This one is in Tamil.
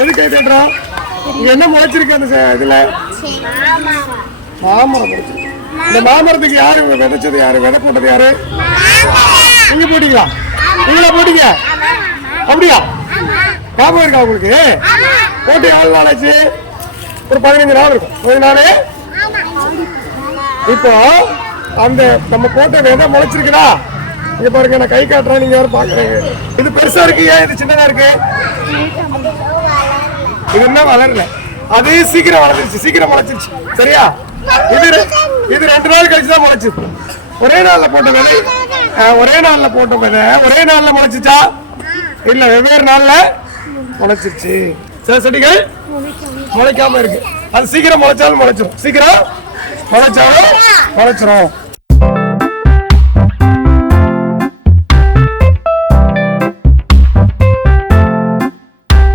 எதுக்கு கை இங்க என்ன முளைச்சிருக்கு அந்த இதுல? மாமரம் முளைச்சிருக்கு. இந்த மாமரத்துக்கு யாரு விதைச்சது யாரு? விதை போட்டது யாரு? நீங்க போட்டீங்களா? நீங்களா போட்டீங்க? அப்படியா? ஞாபகம் இருக்கா உங்களுக்கு? போட்டு எவ்வளவு நாள் ஆச்சு? ஒரு பதினஞ்சு நாள் இருக்கும். பதினஞ்சு நாள்? இப்போ அந்த நம்ம போட்ட விதை முளைச்சிருக்குதா? இங்க பாருங்க நான் கை காட்டுறேன் நீங்க யாரும் பாக்குறீங்க. இது பெருசா இருக்கு ஏன் இது சின்னதா இருக்கு? இது என்ன வளரல. அது சீக்கிரம் வளர்ந்துருச்சு சீக்கிரம் முளைச்சிருச்சு. சரியா? இது இது ரெண்டு நாள் கழிச்சு தான் முளைச்சிது ஒரே நாள்ல போட்ட விதை ஒரே நாள்ல போட்ட விதை ஒரே நாள்ல முளைச்சிச்சா? இல்ல வெவ்வேறு நாள்ல முளைச்சிருச்சு. சில செடிகள் முளைக்காம இருக்கு. அது சீக்கிரம் முளைச்சாலும் முளைச்சிரும். சீக்கிரம் முளைச்சாலும் முளைச்சிரும்.